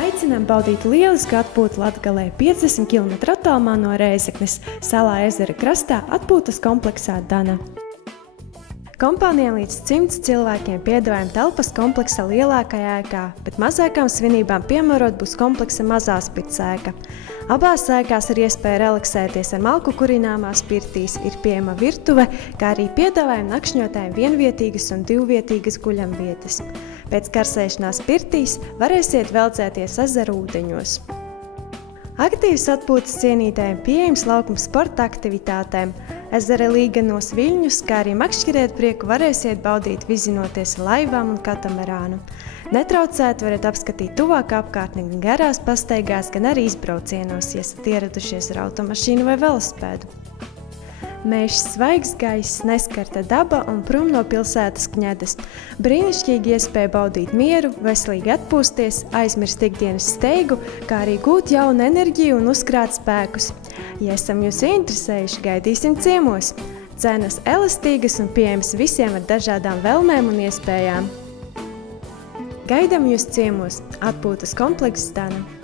Aicinām baudīt lielisku atpūtu Latgalē 50 km attālumā no Rēzeknes, Salā ezera krastā atpūtas kompleksā Dana. Kompānijai līdz 100 cilvēkiem piedāvājam telpas kompleksa lielākajā ēkā, bet mazākām svinībām piemērot būs kompleksa mazās pirts ēka. Abās ēkās ir iespēja relaksēties ar malku kurināmās pirtīs, ir pieejama virtuve, kā arī piedāvājam nakšņotājiem vienvietīgas un divvietīgas guļamvietas. Pēc karsēšanās pirtīs varēsiet veldzēties ezera ūdeņos. Aktīvas atpūtas cienītājiem pieejams laukuma sporta aktivitātēm. Ezera līganos viļņus, kā arī makšķerētprieku varēsiet baudīt vizinoties ar laivām un katamarānu. Netraucēt varat apskatīt tuvāk apkārtni gan garās pastaigās, gan arī izbraucienos, ja esat ieradušies ar automašīnu vai velospēdu. Mežs, svaigs gaiss, neskarta daba un prom no pilsētas kņedas. Brīnišķīgi iespēja baudīt mieru, veselīgi atpūsties, aizmirst ikdienas steigu, kā arī gūt jaunu enerģiju un uzkrāt spēkus. Ja esam jūs interesējuši, gaidīsim ciemos. Cenas elastīgas un pieejamas visiem ar dažādām vēlmēm un iespējām. Gaidām jūs ciemos. Atpūtas komplekss Dana.